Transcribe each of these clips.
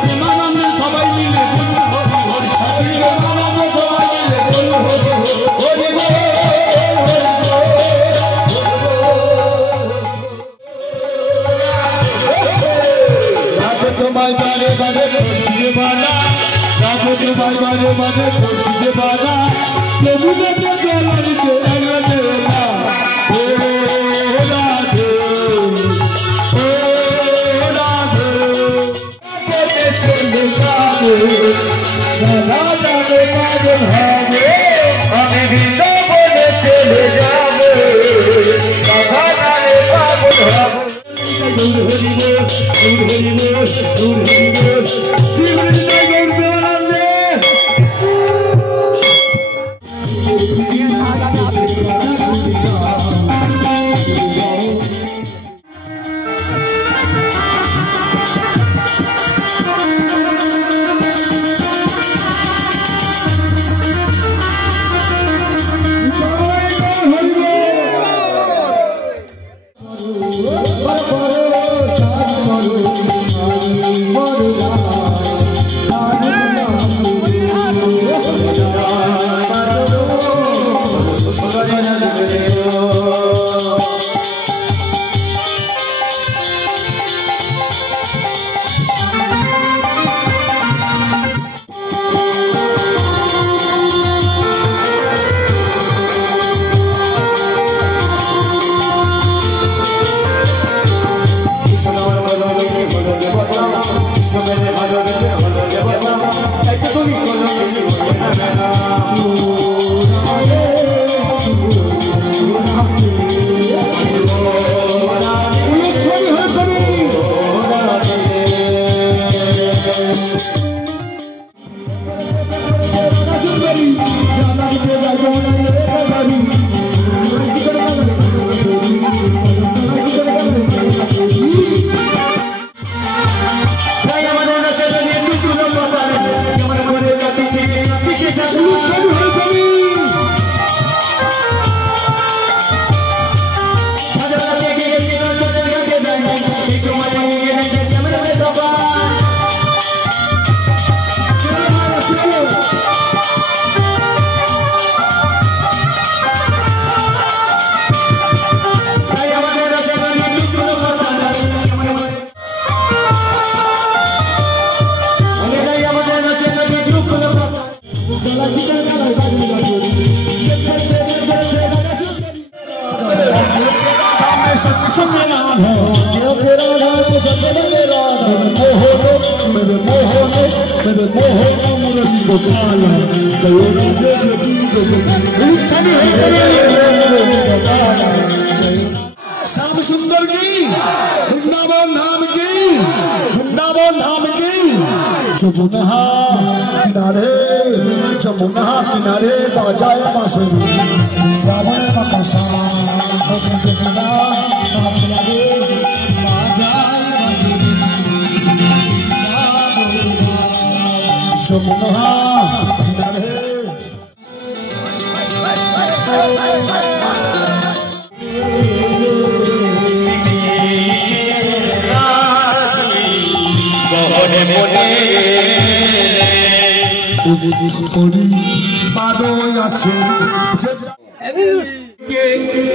প্রেমানন্দে সবাই মিলে তোমায় বারে বারে করছে বানা রাখো তোমায় বারে বারে করছে বানা প্রভু দেখে জলানিতে এগোতে না ও রাধে ও রাধে বলে চলে যাবে সারা যাবে পাগল হবে আমি বিন্দা বলে চলে যাবে সারা যাবে পাগল হবে श्याम सुंदर की वृंदावन धाम की जमुना किनारे बाजाए बांसुरी रावण मकसा जमुना किनारे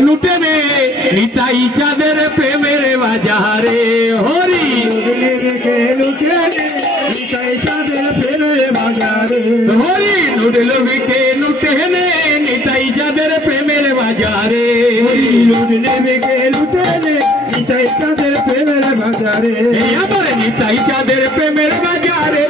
लुटे रे निताई चादर प्रेमेर बाजारे हरि लुटे रे निताई चादर प्रेमेर बाजारे हरि लुटल बिके लुटे ने निताई चादर प्रेमेर बाजारे लुटने बिके लुटे ने निताई चादर प्रेमेर बाजारे আমার নিতাই চাঁদের প্রেমের বাজারে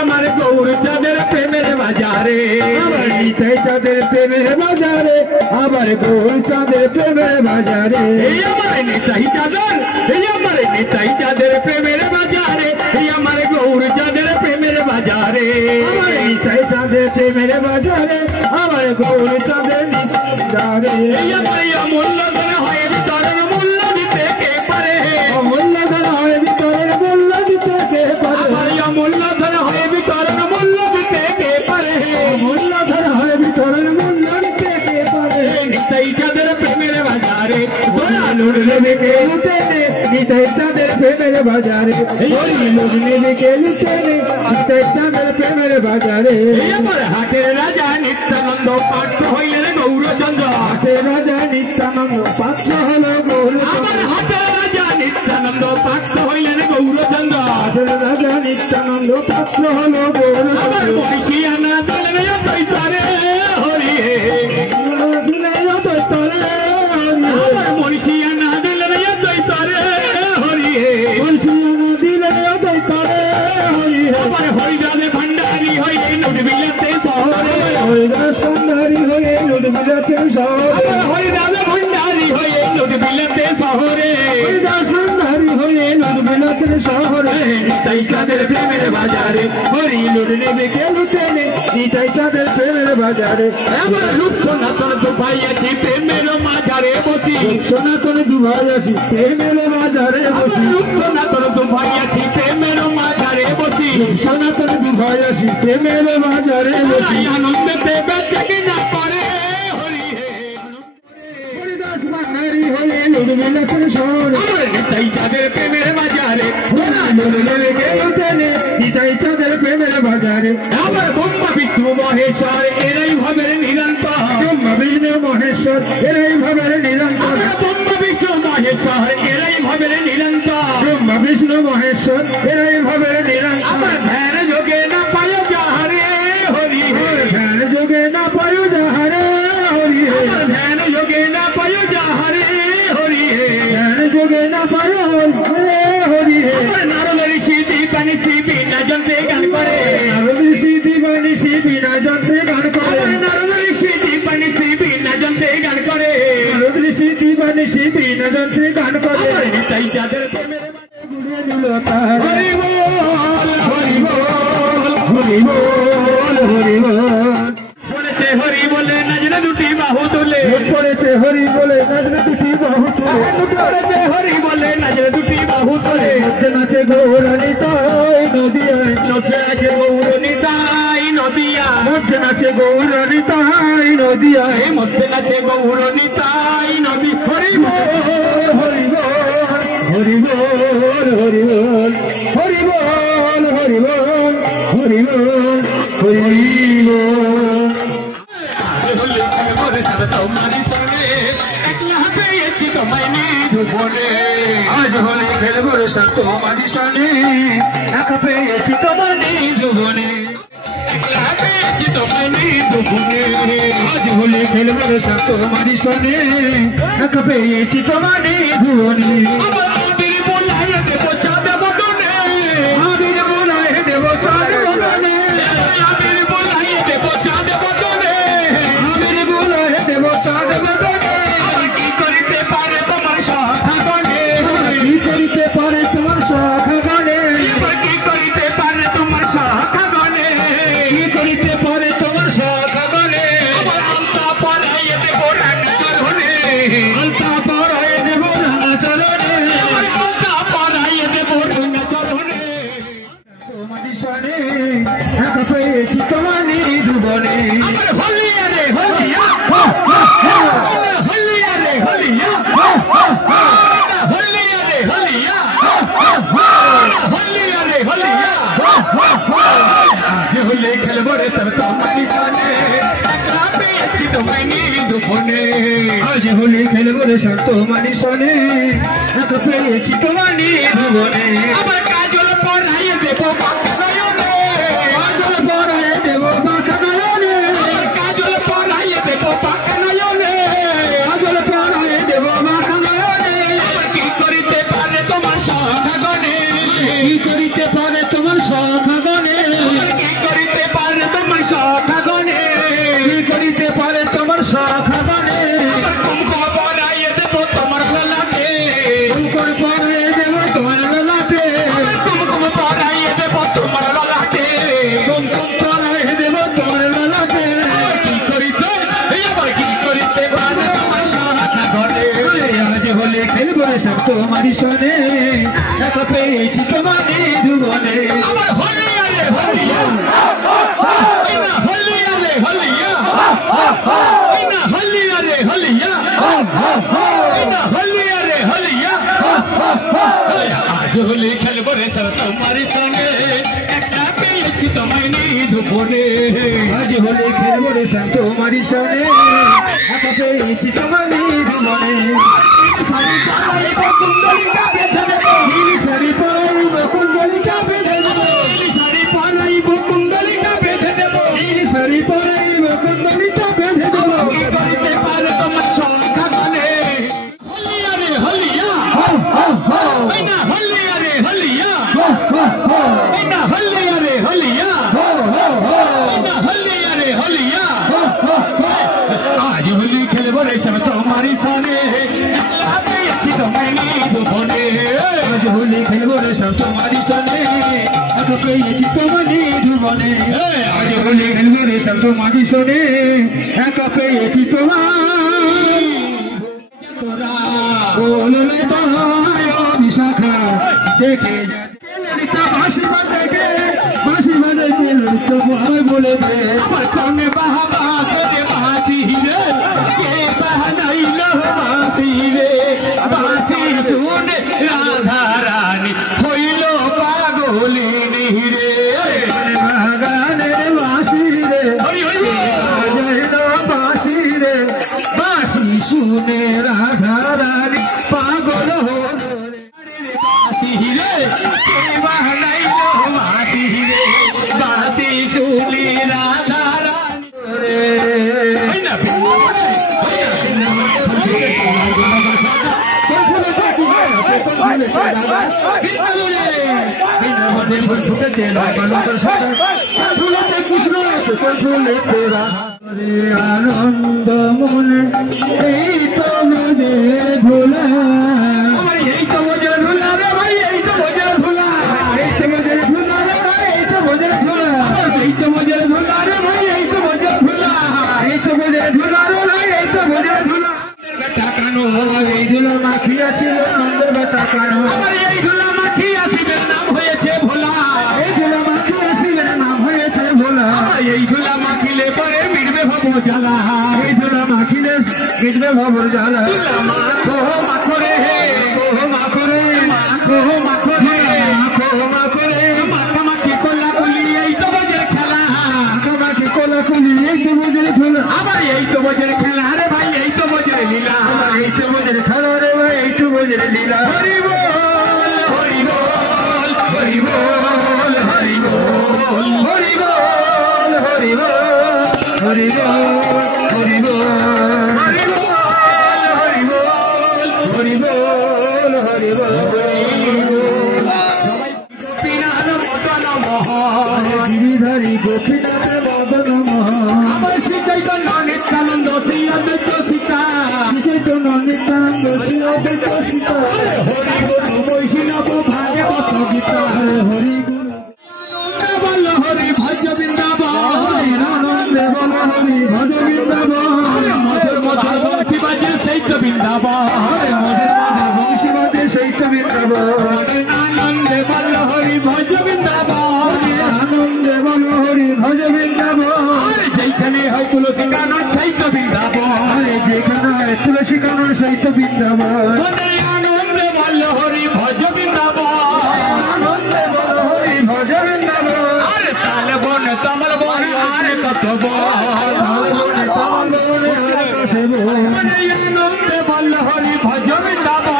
আমার গৌর চাঁদের প্রেমের বাজারে আমার নিতাই চাঁদের প্রেমের বাজারে আমার গৌর চাঁদের প্রেমের বাজারে আমার নিতাই চাঁদের আমার নিতাই চাঁদের প্রেমের বাজারে আমার গৌর চাঁদের প্রেমের বাজারে আমার নিতাই চাঁদের প্রেমের বাজারে আমার গৌর চাঁদের বাজারে আমার অমূল্য ধন হয় বিতরণ মূল্য দিতে কে পারে অমূল্য ধন হয় বিতরণ মূল্য দিতে কে পারে আমার অমূল্য ধন হয় বিতরণ মূল্য দিতে কে পারে অমূল্য ধন হয় বিতরণ মূল্য দিতে কে পারে নিতাই চাঁদের প্রেমের বাজারে ধরা লুটলে বেকে লুটে নে নিতাই চাঁদের প্রেমের मेरे बाजारे होरी लुटने के लुटेरे निताई चाँदेर प्रेमेर बाजारे हाटेर राजा नित्यानंद पात्र हইলেন গৌরচন্দ্র हाटेर राजा नित्यानंद पात्र हलो गौरचंद्र हाटेर राजा नित्यानंद पात्र हইলেন গৌরচন্দ্র हाटेर राजा नित्यानंद पात्र हलो गौरचंद्र মহিষিয়ানা দলে তুই তারে হরি দিলে তুই তারে আমার মহিষিয়ানা দিলে তুই তারে হরি মহিষিয়ানা দিলে তুই তারে হরি আমার হই যাবে ভান্ডারি হয়ে লুটবিলেতে শহরে হই যাবে ভান্ডারি হয়ে লুটবিলেতে শহরে হই যাবে ভান্ডারি হয়ে লুটবিলেতে শহরে হই যাবে ভান্ডারি হয়ে লুটবিলেতে শহরে নিতাই চাঁদের প্রেমের বাজারে হরি লুটনে বেকে লুটেনে নিতাই চাঁদের প্রেমের বাজারে আমার রূপ সনাতন দুভাইয়াছি প্রেমের মাঝারে বসি সনাতন দুভাইয়াছি প্রেমের মাঝারে বসি রূপ সনাতন দুভাইয়াছি প্রেমের মাঝারে বসি সনাতন দুভাইয়াছি প্রেমের মাঝারে বসি আনন্দেতে বেঁচে না পারে হরি হে হরিদাস বাঙালি হয়ে লুটবিলেতে শহরে নিতাই চাঁদের প্রেমের বাজারে লুটনে বেকে লুটেনে নিতাই চাঁদের প্রেমের বাজারে আমার ব্রহ্মা বিষ্ণু মহেশ্বর এরাই ভাবের নিরন্তর ব্রহ্মা বিষ্ণু মহেশ্বর এরাই ভাবের নিরন্তর ব্রহ্মা বিষ্ণু মহেশ্বর এরাই ভাবের নিরন্তর ব্রহ্মা বিষ্ণু মহেশ্বর এরাই ভাবের নিরন্তর আমার ধ্যান যোগে না পায় যাহারে হরি ধ্যান যোগে না পায় যাহারে হরি ধ্যান যোগে না পায় যাহারে হরি ধ্যান যোগে না পায় হরি নারদ ঋষি দীপানি বিনা যন্ত্রে গান করে নারদ ঋষি দীপানি বিনা যন্ত্রে গান করে নারদ ঋষি দীপানি বিনা যন্ত্রে গান করে নারদ ঋষি দীপানি বিনা যন্ত্রে গান করে নিতাই চাঁদের প্রেমের গুড়িয়ে দিল তার হরি বল হরি বল হরি বল হরি বল পড়েছে হরি বলে নাজরে দুটি বাহু তুলে পড়েছে হরি বলে নাজরে দুটি বাহু তুলে পড়েছে হরি বলে নাজরে দুটি বাহু তুলে নাচে গৌরানী তাই নদিয়ায় নাচে গৌরানী তাই নদিয়ায় মধ্যে নাচে গৌরানী তাই নদিয়ায় মধ্যে নাচে গৌরানী তাই নদী হরি বল হরি বল হরি বল হরি বল হরি বল হরি বল হরি বল হরি বল তোমারি সঙ্গে একলা পেয়েছি তোমায় নিধুবনে আজ হলে খেলবো রে তোমারি সঙ্গে একা পেয়েছি তোমার নিধুবনে একলা পেয়েছি তোমায় নিধুবনে আজ হলে খেলবো রে তোমারি সঙ্গে একা পেয়েছি তোমার নিধুবনে আবির বোলাই দেবো চাঁদে বদনে আবির বোলাই দেবো চাঁদে বদনে আবির বোলাই দেবো চাঁদে বদনে কি করিতে পারে তোমার শাখা গণে কি করিতে পারে তোমার শাখা গণে কি করিতে পারে তোমার শাখা গণে কি করিতে পারে তোমার শাখা গণে আলতা পরাইয়ে দেব রাঙা চরণে আলতা পরাইয়ে দেব রাঙা চরণে আলতা পরাইয়ে দেব রাঙা চরণে তোমারি সনে একা পেয়েছি তোমার নিধুবনে আমার হলিয়া রে হলিয়া হলিয়া রে হলিয়া হলিয়া রে হলিয়া হলিয়া রে হলিয়া আজ হলে খেলবো রে তোমারি সনে একা পেয়েছি তোমায় নিধুবনে আজ হলে খেলবো রে তোমারি সনে একা পেয়েছি তোমার নিধুবনে আমার কাজল পরাইয়ে দেব বাঁকা নয়নে কাজল পরাইয়ে দেব বাঁকা নয়নে কাজল পরাইয়ে দেব বাঁকা নয়নে কাজল পরাইয়ে দেব বাঁকা নয়নে কি করিতে পারে তোমার শাখা গণে কি করিতে পারে তোমার শাখা গণে কি করিতে পারে তোমার শাখা গণে কি করিতে পারে তোমার শাখা গণে কুমকুম পরাইয়ে দেব তোমার গলাতে কুমকুম পরাইয়ে দেব তোমার গলাতে কুমকুম পরাইয়ে দেব তোমার গলাতে কুমকুম পরাইয়ে দেব তোমার গলাতে কি করিতে এবার কি করিতে পারে তোমার শাখা গণে আজ হলে খেলবো তোমারি সনে একা পেয়েছি তোমার নিধুবনে আমার হলিয়া রে হলিয়া হলিয়া রে হলিয়া হলিয়া রে হলিয়া হলিয়া রে হলিয়া আজ হোলি খেলবো রে তোমার সঙ্গে একটা পেয়েছি তোমায় দুপুরে আজ হোলি খেলবো রে তোমার সঙ্গে একা পেয়েছি তোমার জীবনে শাড়ি পরাইব কুণ্ডলিকা বেঁধে দেবো শাড়ি পরাইব কুণ্ডলিকা বেঁধে দেবো শাড়ি পরাইব কুণ্ডলিকা বেঁধে দেবো শাড়ি পরাইব কুণ্ডলিকা বেঁধে দেবো কি করতে পারো তোমার সংখ্যা গানে হলিয়া রে হলিয়া ওই না হলিয়া রে হলিয়া ওই না হলিয়া রে হলিয়া ওই না হলিয়া রে হলিয়া আজ হোলি খেলবো রে তোমারই সঙ্গে একলা পেয়েছি তোমায় দুপুরে আজ হোলি খেলবো রে তোমার সঙ্গে একা পেয়েছি তোমার জীবনে আজ হোলি খেলবো রে তোমার সঙ্গে একা পেয়েছি তোমার তোরা বললে তোমায় বিশাখা দেখে বাঁশি বাজাইতে তোমায় বলে দে আমার কনে বাহাবা করে বাঁচি রে কে বাহানাইল বাঁচি রে বাঁচি শুনে রাধা রানী হইল পাগলিনী রে বাগানের বাঁশি রে বাজাইল বাঁশি রে বাঁশি শুনে রাধা রানী পাগল হলো বাঁচি রে কে বাহানাইল বাঁচি রে বাঁচি শুনি রাধা রানী রে ওই না আনন্দ মনে এই তো মনে ভোলা এই তো বোঝে ভুলা রে ভাই এই তো বোঝে ভুলা এই তো মনে ভোলা রে এই তো মনে ভোলা এই তো বোঝে ভুলা রে ভাই এই তো বোঝে ভুলা এই তো মনে ভোলা রে এই তো মনে ভোলা টাকানো এই ধুলো মাখিয়া ছিল নন্দের বেটা কানো আমার এই ধুলা মাখি আসিবের নাম হয়েছে ভোলা এই ধুলো মাখিয়া ছিল নাম হয়েছে ভোলা এই ধুলা মাখিলে পরে মিটবে ভব জ্বালা এই ধুলো মাখিলে মিটবে ভবর জ্বালা মাখো মাখো রে মাখো রে মাখো মাখো রে মাখো রে মাখা মাখি কোলা কুলি এই তো বোঝে খেলা মাখি কোলা কুলি এই তো বোঝে খেলা আমার এই তো বোঝে খেলা রে ভাই এই তো বোঝে লীলা এই তো বোঝে খেলা রে ভাই এই তো বোঝে লীলা হরি বল হরি বল হরি বল হরি বল হরি বল হরি বল হরি বল হরি বল হরি বল হরি বল হরি বল হরি বল গোপীনাথ মদন মোহন গিরিধারী গোপীনাথ মদন মোহন আমার শ্রী চৈতন্য নিত্যানন্দ শ্রী অদ্বৈত সীতা চৈতন্য নিত্যানন্দ শ্রী অদ্বৈত সীতা হরি গুরু বৈষ্ণব ভাগবত গীতা হরি গুরু বল হরি ভজ বৃন্দাবন আনন্দে বল হরি ভজ বৃন্দাবন মধুর মধুর বংশী বাজে সেই তো বৃন্দাবন বংশী বাজে সেই তো বৃন্দাবন আনন্দে বল হরি ভজ বৃন্দাবন আনন্দে বল হরি ভজ বৃন্দাবন যেখানে হয় তুলসী কানন সেই তো বৃন্দাবন যেখানে তুলসী কানন সেই তো বৃন্দাবন আনন্দে বল হরি ভজ বৃন্দাবন আনন্দে বল হরি ভজ বৃন্দাবন আরে তালে বন তোমার বন আর কত বল আনন্দে বল হরি ভজ বৃন্দাবন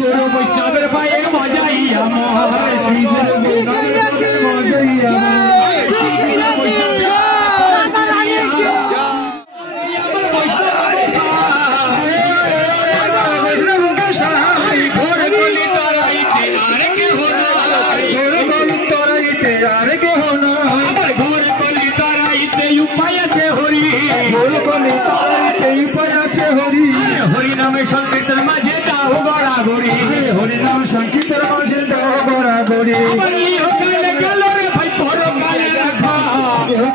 গুরু বৈষ্ণবের পায়ে মজাই আমার শ্রী গুরু বৈষ্ণবের মজাই হরি নামে সংকীর্তন মাঝে যাও গড়া গড়ি হরি নাম সংকীর্তন মাঝে যাও গড়া গড়ি কালে গেল রে ভাই পরকালে রাখা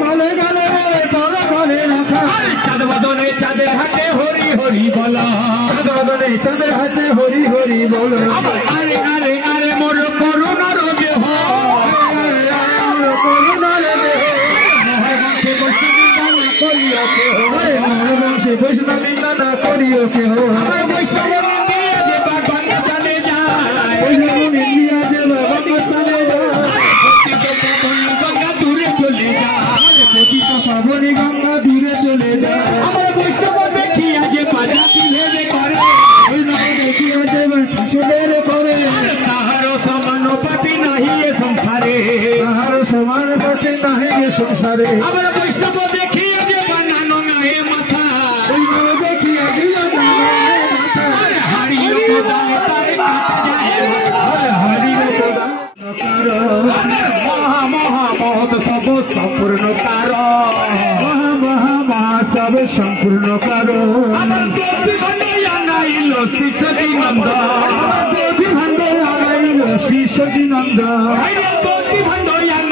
কালে গেল রে পরকালে রাখা চাঁদ বদনে চাঁদের হাতে হরি হরি বলা বদনে চাঁদের হাতে হরি হরি বল আরে আরে আরে মোর করুণা রোগে করুণা লেগে বৈষ্ণবী নানা করিও কেহ বৈষ্ণব জানে সমান পাপি নাহি এ সংসারে তাহার সমান পাপি নাহি এ সংসারে আবার বৈষ্ণব দেখিয়া যে বানানো নাহে মাথা দেখিয়া দিল হারিও প্রদানে তারে হারিল মহা মহা মহৎ সব সম্পূর্ণকার মহা মহা মহা সব সম্পূর্ণ কারো আমার প্রতিভা নাইল শিষ্যজি নন্দ প্রতিভান্ড আনাইল শ্রী সচিনন্দ প্রতিভা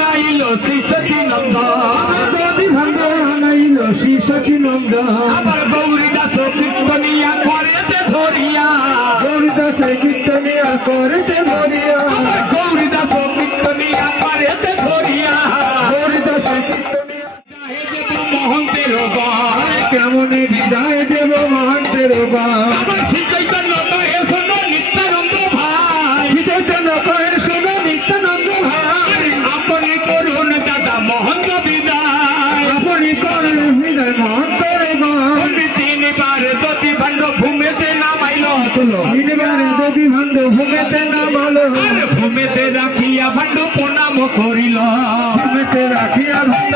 নাইল শিষ্যজি নন্দ প্রতিভান্ড আনাইল শ্রী সচিনন্দ আবার গৌরী দাস কীর্তনিয়া করেতে ধরিয়া গৌরীদাসে কীর্তনিয়া করিতে ধরিয়া গৌরী দাস কীর্তনিয়া করেতে ধরিয়া গৌরীদাসে কীর্তনিয়া মহন্তের কেমনে বিদায় দেব মহান্তের আমার শ্রী চৈতন্য কহে শোনো নিত্যানন্দ ভাই চৈতন্য কহেন শোনো নিত্যানন্দ ভাই আপনি করুন দাদা মহন্ত বিদায় আপনি করেন হৃদয় মহান্তের তিনবার দতি ভাণ্ড ভূমিতে নামাইল তিনবারে দেবী ভান্ড ভূমিতে নামালো ভূমিতে রাখিয়া ভাণ্ড প্রণাম করিল ভূমিতে রাখিয়া ভান্ড